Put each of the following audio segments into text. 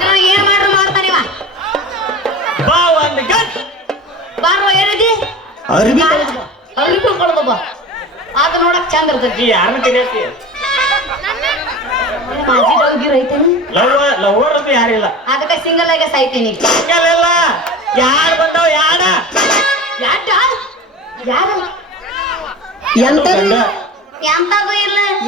ನಾ ಏನ್ ಮಾಡ್ರು ಬಾ ಒಂದ್ ಗಟ್. ಬಾರುವ ಏನಿದಿ? ಅರ್ಬಿ ಅರಿವು ಕೊಡ್ದಬ್ಬ ಅದು ನೋಡಕ್ ಚಂದ ಇರ್ತೈತಿ. ಯಾರನ್ನ ಕಲಿಯತ್ತಿ ಮಾಜಿ ಡೌಗಿರ್ ಐತೇನಿ ಲವ್ ಲವರ್ ಅಂತ ಯಾರಿಲ್ಲ ಅದಕ್ಕೆ ಸಿಂಗಲ್ ಆಗಿ ಸಾಯ್ತೀನಿ. ಹಿಂಗಲ್ಲ ಯಾರು ಬಂದಾವ ಯಾಡ ಯಾಡ ಯಾರು. ಎಂತದು ಇಲ್ಲ.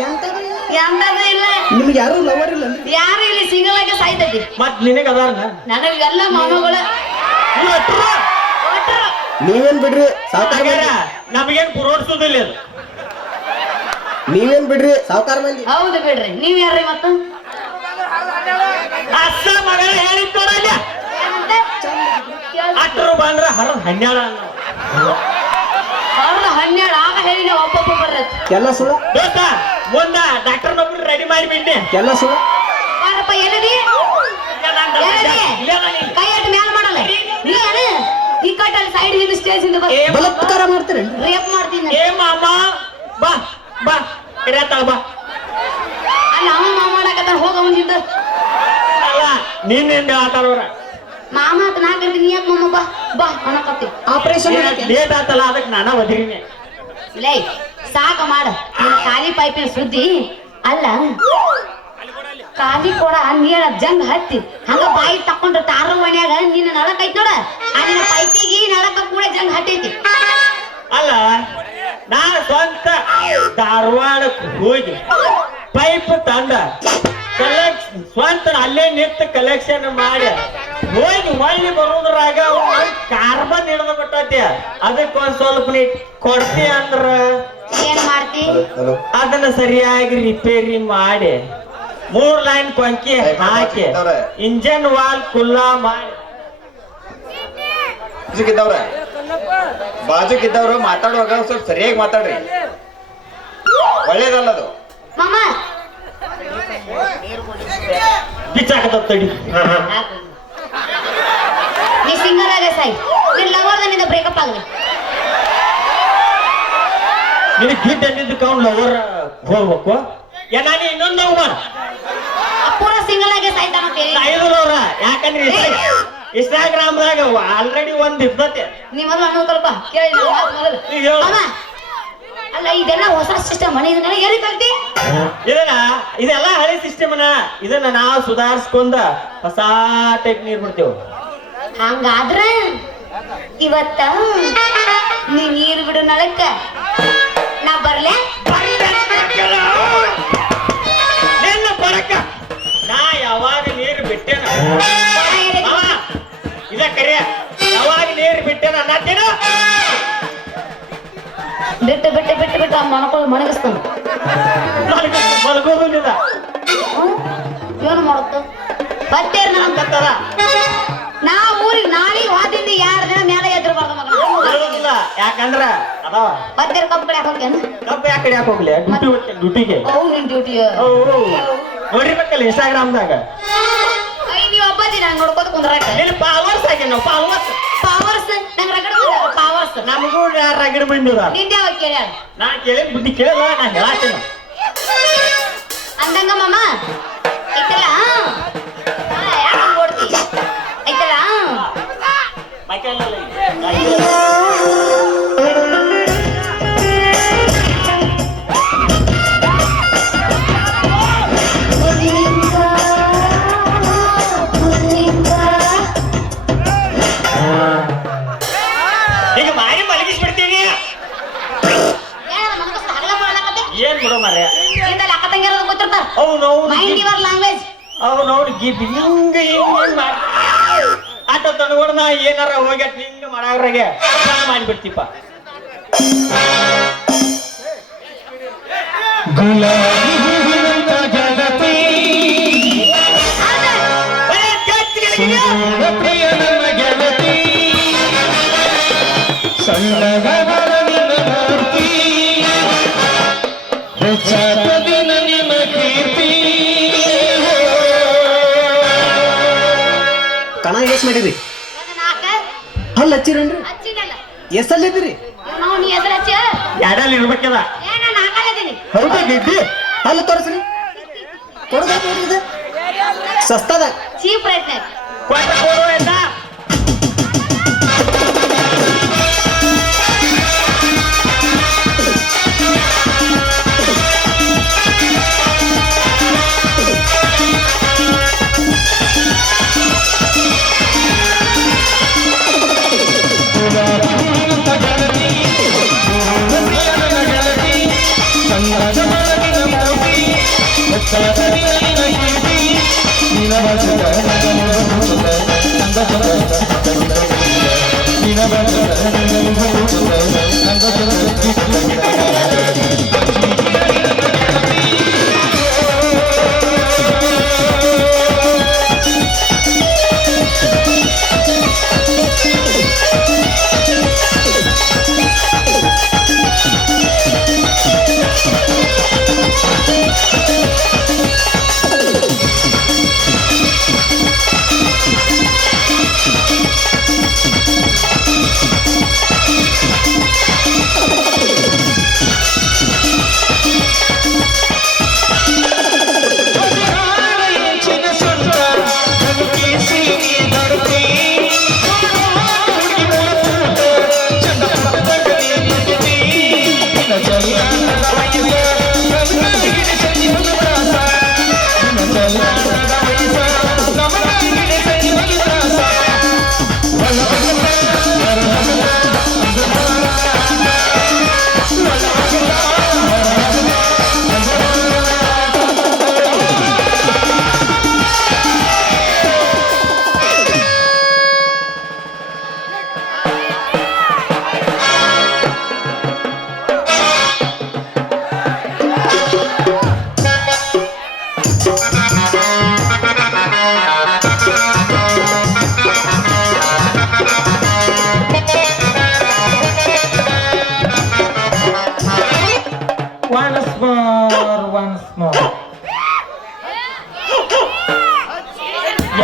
ಎಂತದು ಇಲ್ಲ. ನಿಮ್ಗೆ ಯಾರು ಲವರ್ ಇಲ್ಲ ಯಾರು ಇಲ್ಲಿ ಸಿಂಗಲ್ ಆಗಿ ಸಾಯ್ತೈತಿ. ಮತ್ ನಿನಗ ಅದಾರ ನನಗೆಲ್ಲ ಮಾಮಗಳ. ನೀವೇನ್ ಬಿಡ್ರಿ? ಸಾವುಕಾರ ನಮಗೇನ್ ಪುರೋಡ್ಸೋದಿಲ್ಲ ಅದು ನೀವೇನ್ ಬಿಡ್ರಿ? ಸಾವುಕಾರ ಮಂದಿ. ಹೌದು ಬಿಡ್ರಿ. ನೀವ್ ಯಾರ್ರಿ ಮತ್ತ? ಅಸ್ಸ ಮಗಳ ಹೇಳಿದ್ ನೋಡಲ್ಲ ಅಟ್ರು ಬಂದ್ರ ಹರದ ಹನ್ನೆರಡ ಅನ್ನೋ ಅವ್ರ್ದು ಹನ್ನೆರಡು ಆಗ ಹೇಳಿ ಒಬ್ಬೊಬ್ಬ ಬರ್ತೈತಿ ಕೆಲ್ಲ ಸುಳ ದೋಸ್ತ ಮುಂದ ಡಾಕ್ಟರ್ ನೊಬ್ರು ರೆಡಿ ಮಾಡಿ ಬಿಟ್ಟೆ ಕೆಲ್ಲ ಕೈ ಮ್ಯಾಲ ಮಾಡಲ್ಲ. ನೀ ಏನು ಈ ಕಟ್ಟಲ್ಲಿ ಸೈಡ್ ಹಿಂದೆ ಸ್ಟೇಜ್ ಏ ಬಲತ್ಕಾರ ಮಾಡ್ತೀರಿ. ರೇಪ್ ಮಾಡ್ತೀನಿ. ಏ ಮಾಮ ಬಾ ಬಾ. ಬಾ. ಅಲ್ಲಿ ಅವ ಮಾಮ ಮಾಡಕತ್ತಾನ ಹೋಗ ಅವನ ಹಿಂದೆ. ಅಲ್ಲ ನೀನ್ ಹಿಂದೆ ಆಟಾಡೋರ ಮಾಮ ಅಂತ ನಾ ಕರಿತೀನಿ ನೀ ಯಾಕ ಮಾಮ ಬಾ ಬಾ ಅನ್ನಕತ್ತಿ ಆಪರೇಷನ್ ಲೇಟ್ ಆತಲ್ಲ ಅದಕ್ಕೆ ನಾನ ಒದಿರಿನಿ. ಲೇ ಸಾಕ ಮಾಡ. ಖಾಲಿ ಪೈಪಿನ ಸುದ್ದಿ? ಅಲ್ಲ ಖಾಲಿ ಕೊಡ ನೀರ ಜಂಗ್ ಹತ್ತಿ. ಹಂಗ ಬಾಯಿ ತಕೊಂಡ್ರ ತಾರ ಮನ್ಯಾಗ ನಿನ್ನ ನಡಕ್ ಐತ್ ನೋಡ. ಅದನ್ನ ಪೈಪಿಗೆ ನಳಕ ಕೂಡ ಜಂಗ್ ಹತ್ತೈತಿ. ಅಲ್ಲ ನಾ ಸ್ವಂತ ಧಾರವಾಡಕ್ಕೆ ಹೋಗಿ ಪೈಪ್ ತಂದ ಕಲೆಕ್ಷ ಸ್ವಂತ ಅಲ್ಲೇ ನಿಂತು ಕಲೆಕ್ಷನ್ ಮಾಡಿ ಹೋಗಿ ಹೊಳ್ಳಿ ಬರೋದ್ರಾಗ ಕಾರ್ಬನ್ ಹಿಡಿದು ಬಿಟ್ಟೈತಿ. ಅದಕ್ಕೆ ಒಂದ್ ಸ್ವಲ್ಪ ನೀ ಕೊಡ್ತಿ ಅಂದ್ರ? ಏನ್ ಮಾಡ್ತಿ? ಅದನ್ನ ಸರಿಯಾಗಿ ರಿಪೇರಿ ಮಾಡಿ. ಮೂರ್ ಲೈನ್ ಕೊಂಕಿ ಹಾಕಿ. ಇಂಜನ್ ವಾಲ್ ಕುಲ್ಲಾ ಮಾಡಿ ಬಾಜುಕಿದ್ದವ್ರ ಬಾಜುಕಿದ್ದವ್ರು ಮಾತಾಡುವಾಗ ಸ್ವಲ್ಪ ಸರಿಯಾಗಿ ಮಾತಾಡ್ರಿ. ಒಳ್ಳೇದಲ್ಲ ಅದು. ಬಿಚ್ಚಾಕತ್ತ ತಡಿ. ನೀ ಸಿಂಗಲ್ ಆಗ ಸಾಯಿ. ನಿನ್ ಲವರ್ ಬ್ರೇಕಪ್ ಆಗಲಿ ನಿನಗೆ ಗಿಡ್ ಅಂದಿದ್ದಕ್ಕೆ ಅವ್ನು ಲವರ್ ಹೋಗ್ಬೇಕು. ಏನಾನಿ ಇನ್ನೊಂದು ಪೂರ ಯಾಕಂದ್ರೆ ಇನ್ಸ್ಟಾಗ್ರಾಮ್ದಾಗ ಆಲ್ರೆಡಿ ಒಂದ್ ಇರ್ತತೆ ನೀ ಮೊದಲು ಅನ್ನೋ ಸ್ವಲ್ಪ ಕೇಳಿ ನನ್ನ ಮಾತು ಮೊದಲು. ಈಗ ಹೇಳು. ಮಾಮ ಅಲ್ಲ ಇದೆಲ್ಲ ಹೊಸ ಸಿಸ್ಟಮ್ ಮನೆ ಇದನ್ನೆಲ್ಲ ಎಲ್ಲಿ ಕಲ್ತಿ ಇದನ್ನ ಇದೆಲ್ಲ ಹಳೆ ಸಿಸ್ಟಮ್ನ ಇದನ್ನ ನಾವು ಸುಧಾರಿಸ್ಕೊಂಡ ಹೊಸ ಟೈಪ್ ನೀರ್ ಬಿಡ್ತೇವೆ ಹಂಗಾದ್ರೆ ಇವತ್ತ ನೀ ನೀರು ಬಿಡು ನಳಕ್ಕ. ನಾ ಬರ್ಲೆ? ನಾ ಯಾವಾಗ ನೀರು ಬಿಟ್ಟೇನ ಮಾವ, ಇದ ಕರಿಯ ಯಾವಾಗ ನೀರು ಬಿಟ್ಟೆನ ಅನ್ನತ್ತೇನು? ಬಿಟ್ಟು ಬಿಟ್ಟು ಬಿಟ್ಟು ಬಿಟ್ಟು ಆ ಮಣಕೊಳ್ ಮಣಗಿಸ್ತಾನ ಇಲ್ಲ. ಏನು ಮಾಡುತ್ತ ಬರ್ತೇರ್ ನಾನು ಅಂತದ ನಾ ಊರಿಗೆ ನಾಳೆಗೆ ಹೋದಿಂದ ಯಾರ ದಿನ ಮೇಲೆ ಎದ್ರಬಾರ್ದು ಬರ್ದ ಮಗ ಹೇಳೋದಿಲ್ಲ ಯಾಕಂದ್ರ ಅದಾವ ಬರ್ತೇರ್ ಕಬ್ಬು ಕಡೆ ಹೋಗ್ಯಾನ ಕಬ್ಬು ಯಾಕೆ ಕಡಿಯಾಕ ಹೋಗ್ಲಿ? ಡ್ಯೂಟಿ ಡ್ಯೂಟಿಗೆ. ಅವು ನಿನ್ ಡ್ಯೂಟಿ. ನೋಡಿರ್ಬೇಕಲ್ಲ ಇನ್ಸ್ಟಾಗ್ರಾಮ್ದಾಗ ಐ ನೀವು ಒಬ್ಬತ್ತಿ ನಂಗೆ ನೋಡ್ಕೋತ ಕುಂದ್ರಾಕ. ಇಲ್ಲಿ ಪಾವರ್ಸ್ ಹಾಕಿ ನಾವು ಪಾವರ್ಸ್ ಪವರ್ಸ್ ನಂಗೆ ರಗಡ ಪಾವರ್ಸ್ ನಮಗೂ ರಗಡ್ ಬಂದಿರ ನಿಂದೆ ಅವ ಕೇಳ ನಾ ಕೇಳಿ ಬುದ್ಧಿ ಕೇಳಲ್ಲ ನಾ ಹೇಳ್ತೀನಿ ಅಂದಂಗ ಮಾಮ? ಐತಲ್ಲ? ಯಾಕೆ ಐತಲ್ಲ? ಈಗ ಬಿಡೋ ಮಾರ್ರೆ. ಅಕ್ಕ ತಂಗಿರೋದು ಗೊತ್ತಿರ್ತಾರ ಅವ್ನು ಮೈಂಡ್ ಯುವರ್ ಲ್ಯಾಂಗ್ವೇಜ್ ಅವ್ನು ಅವ್ನು ಗಿಬ್ ಹಿಂಗ ಆಟ ತಂದ್ಕೊಡ್ ನಾ ಏನಾರ ಹೋಗಿ ಹಿಂಗ ಮಾಡಾಗ್ರಾಗೆ ಮಾಡಿಬಿಡ್ತೀಪ ಕಣ ಎಸ್ ಮಾಡಿರಿ ನನ್ನ ಹಲ್ ಹಚ್ಚಿರೇನ್ರಿ ಹಚ್ಚಿನಲ್ಲ ಮಾಡಿರಿ ಹಲ್ಲ ನೀ ಹೆಸರು ಇದ್ರಿ ಯಾಡಲ್ಲಿ ಇರ್ಬೇಕಲ್ಲ? ಹೌದಾ ಗಿಡ್ಡಿ ಹಲ್ಲು ತೋರಿಸ್ರಿ. ಸಸ್ತಾದಾಗ. ಚೀಪ್ ರೇಟ್ ಕೊಟ್ಟ ಕೊಡು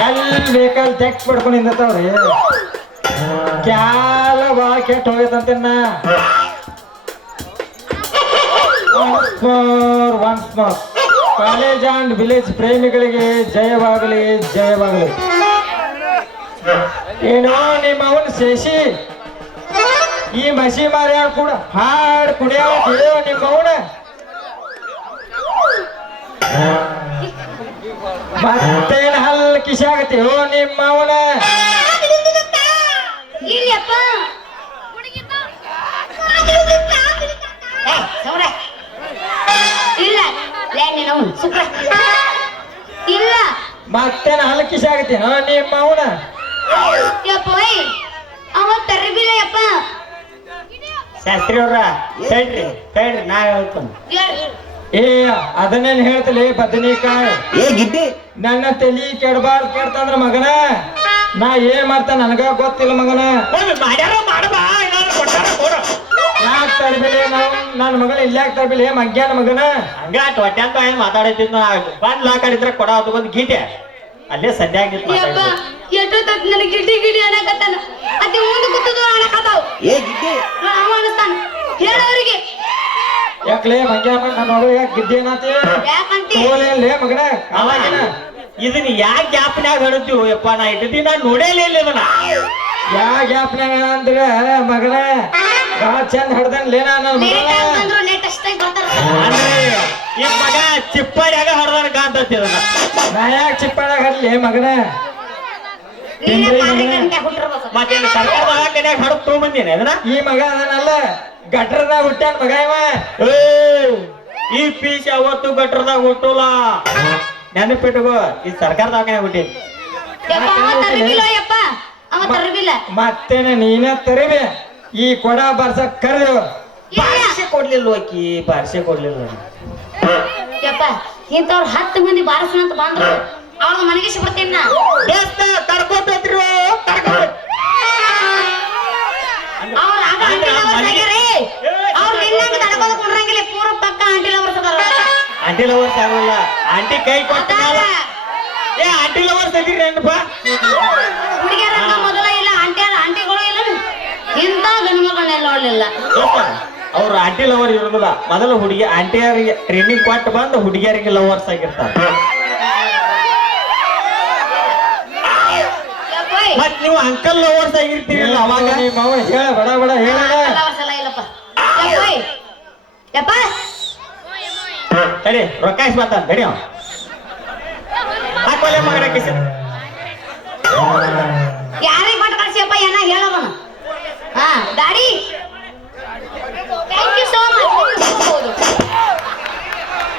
ಎಲ್ಲಿ ವೆಹಿಕಲ್ ಚೆಕ್ ಪಡ್ಕೊಂಡು ನಿಂದತಾವ್ರಿ ಕ್ಯಾಲ ಭಾಳ ಕೆಟ್ಟ ಹೋಗೈತಂತ once more college and village ಪ್ರೇಮಿಗಳಿಗೆ ಜಯವಾಗಲಿ ಜಯವಾಗಲಿ. ಏನೋ ನಿಮ್ಮ ಅವನ್ ಶಶಿ ಈ ಮಸಿ ಮಾರ್ಯಾಳ ಕೂಡ ಹಾಡ್ ಕುಡಿಯೋ ನಿಮ್ಮ ಅವನ. ಮತ್ತೇನ್ ಹಲ್ ಕಿಶಾಗತಿ ಓ ನಿಮ್ಮ ಅವನ ಇಲ್ಲ ಮತ್ತೇನ್ ಹಲ್ ಕಿಶಾಗತಿ ಆಗತ್ತೆ? ನಿಮ್ಮ ಅವನ ಅವ ತರಬಿಲ್ಲ ಯಪ್ಪ. ಶಾಸ್ತ್ರಿ ಅವ್ರ ಹೇಳ್ರಿ ಹೇಳ್ರಿ ನಾ ಹೇಳ್ತೇನೆ. ಹೇಳ್. ಏ ಅದನ್ನೇನ್ ಹೇಳ್ತಲಿ ಬದನಿಕಾಯಿ ಏ ಗಿಡ್ಡಿ? ನನ್ನ ತಲಿ ಕೆಡಬಾರ್ದು ಕೆಡ್ತಂದ್ರ ಮಗನ? ನಾ ಏನ್ ಮಾಡ್ತ ನನಗ ಗೊತ್ತಿಲ್ಲ ಮಗನ? ಮಾಡ್ಯಾರ ಮಾಡಬಾ ಇಲ್ಲ ಕೊಟ್ಟಾರ ಏ ಯಾಕೆ ತರಬಿಲೆ ನಾವು? ನನ್ನ ಮಗನ ಇಲ್ಲಾಕ್ ತರಬಿಲೆ ಮಂಗ್ಯಾನ ಮಗನ? ಹಂಗ ಏನ್ ಮಾತಾಡತ್ತಿದ್ ಬಂದ್ ಲಾಕಾಡಿದ್ರ ಕೊಡ ಅದು ಒಂದು ಗೀಟೆ ಅಲ್ಲೇ ಸದ್ಯ ಆಗಿತ್ತು ಎಷ್ಟೊತ್ತ ನನಗೆ ಗಿಡಿ ಗಿಡಿ ಅನ್ನಕತ್ತಾನ. ಅತಿ ಮುಂದೆ ಕೂತದು ಅನ್ನಕತ್ತಾವ ಏ ಗಿಡ್ಡಿ? ಅವ ಅನಸ್ತಾನ. ಹೇಳವ್ರಿಗೆ ಯಾಕ್ಲೇ ಮಂಗ್ಯಾನ ಮಗ ನನ್ನ ಮಗ ಯಾಕೆ ಗಿದ್ದೇನಾತಿ ಯಾಕಂತಿ? ತೋಲೇನ್ಲೇ ಮಗನ ಅವಾಗಿನ ಇದನ್ನ ಯಾಕೆ ಗ್ಯಾಪ್ನ್ಯಾಗ ಹೇಳುತ್ತೀವಿ ಯಪ್ಪ ನಾ ಇಟ್ಟಿದ್ದೀನಿ ದಿನ ನೋಡೇಲೇ ಇಲ್ಲ ಇದನ್ನ. ಯಾ ಗ್ಯಾಪ್ನಾಗ ಅಂದ್ರೆ ಮಗನ ಭಾಳ ಚಂದ ಹಡ್ದನ್ಲೇನ ನನ್ನ ಮಗ ಚಿಪ್ಪಾಡ್ಯಾಗ ಹಡ್ದನ್ ಕಾಂತತಿ ಅದನ್ನ ನಾ ಯಾಕೆ ಚಿಪ್ಪಾಡಾಗ ಹಡ್ಲಿ ಮಗನ? ಮತ್ತೇನು ಸರ್ಕಾರದ ಅದನ್ನ? ಈ ಮಗ ಅದನ್ನಲ್ಲ ಗಟ್ರದಾಗ ಹುಟ್ಟ್ಯಾನ ಮಗ ಇವ. ಏ, ಈ ಪೀಸ್ ಯಾವತ್ತು ಗಟ್ರದಾಗ ಹುಟ್ಟೋಲ್ಲ. ಈ ಸರ್ಕಾರದ ಹುಟ್ಟಿ. ಯಪ್ಪ ಅವ ತರಬಿಲ್ಲ ಯಪ್ಪ ಅವ ತರಬಿಲ್ಲ ಮತ್ತೇನ ನೀನ ತರಿವೆ ಈ ಕೊಡ ಬರ್ಸಕ್ ಕರೆದು ಬಾರ್ಸೆ ಕೊಡ್ಲಿಲ್ಲ ಆಕಿ ಬಾರ್ಸೆ ಕೊಡ್ಲಿಲ್ಲ ಯಪ್ಪ ಇಂಥವ್ರು ಹತ್ತು ಮಂದಿ ಬಾರಿಸ್ ಅಂತ ಬಂದ್ರು. ಅವ್ರ ಮನೆಗೆ ಬಿಡ್ತೀನಿ ನಾ? ಕರ್ಕೊಂಡ್ರು ಕರ್ಕೊಂಡ್ ಅವ್ರ ಆಗ್ಯಾರಿ ಅವ್ರ ನಿನ್ನಂಗ ತಡ್ಕೋದು ಕುಂಡ್ರಂಗಿಲ್ಲ ಪೂರ ಪಕ್ಕ ಆಂಟಿ ಲವರ್ಸ್ ಆಂಟಿ ಲವರ್ಸ್ ಆಗಲ್ಲ. ಆಂಟಿ ಕೈ ಕೊಟ್ಟ. ಏ ಆಂಟಿ ಲವರ್ಸ್ ಅದಿರಿ ಏನಪ್ಪ ಹುಡುಗಿಯರ ಮೊದಲ ಇಲ್ಲ ಆಂಟಿ ಆಂಟಿಗಳು ಇಲ್ಲ. ಇಂಥ ಗಂಡ್ಮಗಳನ್ನೆಲ್ಲ ನೋಡ್ಲಿಲ್ಲ ನೋಡಲಿಲ್ಲ ಅವ್ರು ಆಂಟಿ ಲವರ್ ಇರೋದಿಲ್ಲ. ಮೊದಲು ಹುಡುಗಿ ಆಂಟಿಯರಿಗೆ ಟ್ರೈನಿಂಗ್ ಕೊಟ್ಟು ಬಂದು ಹುಡುಗಿಯರಿಗೆ ಲವರ್ಸ್ ಆಗಿರ್ತಾರೆ. ನೀವು ಅಂಕಲ್ ಲವರ್ಸ್ ಆಗಿರ್ತೀರಲ್ಲ ಅವಾಗ ನಿಮ್ಮ ಅವ್ವ ಹೇಳ ಬಡ ಬಡ ಹೇಳ ತಡಿ ರೊಕ್ಕ ಇಸ್ ಮಾತಾಡ ತಡಿ ಅವ ಹಾಕೋಲೆ ಮಗನ ಕಿಸ ಯಾರಿಗೆ ಕೊಟ್ಟು ಕಳ್ಸಿಯಪ್ಪ ಏನ ಹೇಳೋದನ ಹಾ ದಾಡಿ ಥ್ಯಾಂಕ್ ಯು ಸೋ ಮಚ್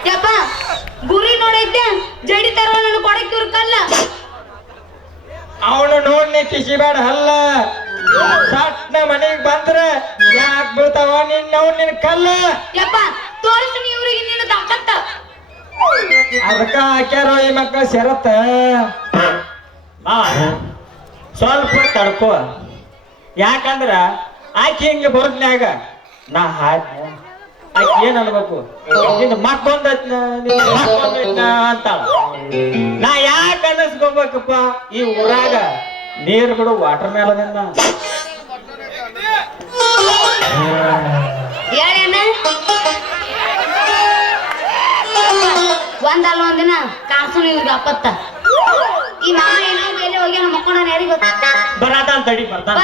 ಯಪ್ಪ ಗುರಿ ನೋಡೈತೆ ಜಡಿ ತರೋ ನನ್ನ ಕೊಡಕ್ಕೆ ಇವ್ರಕ್ಕಲ್ಲ ಅವನು ನೋಡ್ನಿ ಹಲ್ಲ ಸಟ್ನ ಮನೆಗ್ ಬಂದ್ರ ಯಾಕ್ ಬೀಳ್ತಾವ ನಿನ್ನ ಅವ್ನ ನಿನ್ ಕಲ್ಲ? ಯಪ್ಪ ತೋರಿಸ್ತೀನಿ ಇವ್ರಿಗೆ ನಿನ್ನ ತಾಕತ್ತ ಅದಕ್ಕ ಹಾಕ್ಯಾರೋ ಈ ಮಕ್ಕಳ ಶರತ್ತ? ಆ ಸ್ವಲ್ಪ ತಡ್ಕೋ. ಯಾಕಂದ್ರ ಆಕಿ ಹಿಂಗ ಬರೋದ್ನ್ಯಾಗ ನಾ ಹಾಕಿ ಆಕಿ ಏನ್ ಅನ್ಬೇಕು? ನಿನ್ನ ಮಕ್ ಬಂದೈತ್ನ ನಿನ್ನ ಮಕ್ ಬಂದೈತ್ನ ಅಂತಾಳ. ನಾ ಯಾಕೆ ಅನ್ನಿಸ್ಕೋಬೇಕಪ್ಪ ಈ ಊರಾಗ? ನೀರ್ ಬಿಡು ವಾಟರ್ ಹೇಳೇನ ಒಂದಲ್ಲ ಒಂದಿನ ಕಾಸು ಇವ್ರಿಗೆ ಅಪ್ಪತ್ತ. ಈ ಮಾಮ ಏನೋ ಬೇರೆ ಹೋಗ್ಯಾನ ಯಾರಿಗೆ ಯಾರಿಗ ಬರಾಟ ಅಂತ ತಡಿ ಬರ್ತಾನ.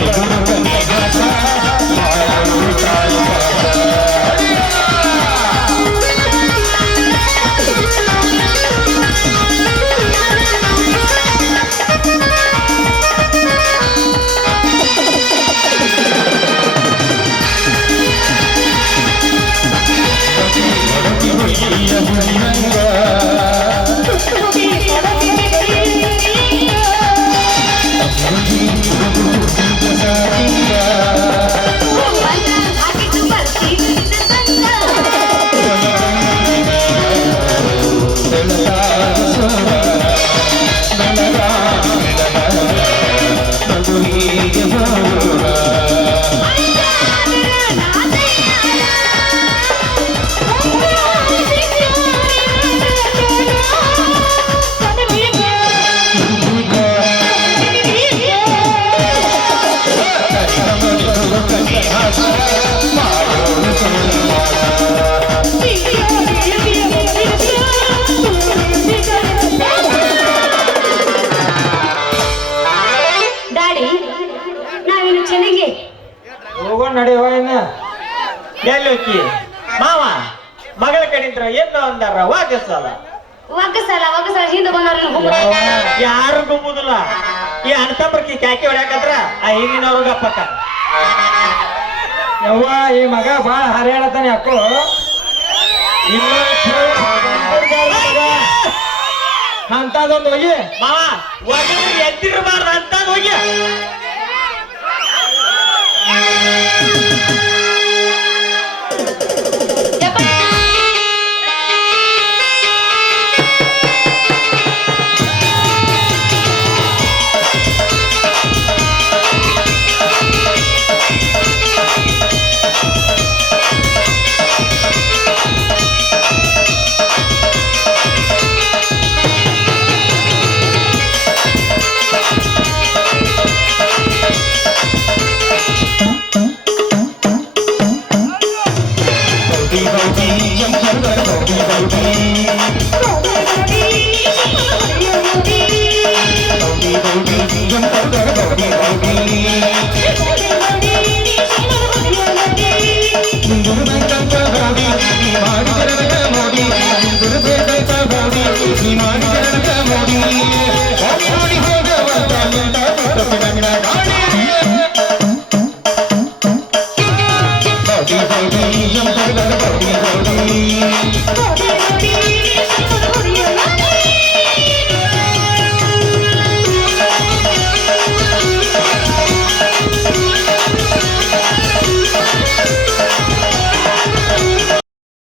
Yeah, yeah, yeah. ಏನು ಅಂದಾರ ವಾಗಸಲ್ಲ ಒಗ್ಗಸಲ ಒಗ್ಗಸಲ ಹಿಂದೆ ಬಂದವ್ರನ್ನ ಯಾರು ಗುಮ್ಮುದಿಲ್ಲ. ಈ ಅಣ್ತಂಬ್ರಕಿ ಕ್ಯಾಕಿ ಹೊಡ್ಯಾಕಂದ್ರ ಆ ಹಿಂದಿನವ್ರು ಗಪ್ಪಕ್ಕ. ಯವ್ವ ಈ ಮಗ ಬಾಳ ಹರಿಯಾಡತಾನೆ ಅಕ್ಕು ಅಂತದೊಂದು ಹೋಗಿ. ಮಾವ ಒಗದ್ರೆ ಎದ್ದಿರಬಾರ್ದು ಅಂತದ್ ಹೋಗಿ.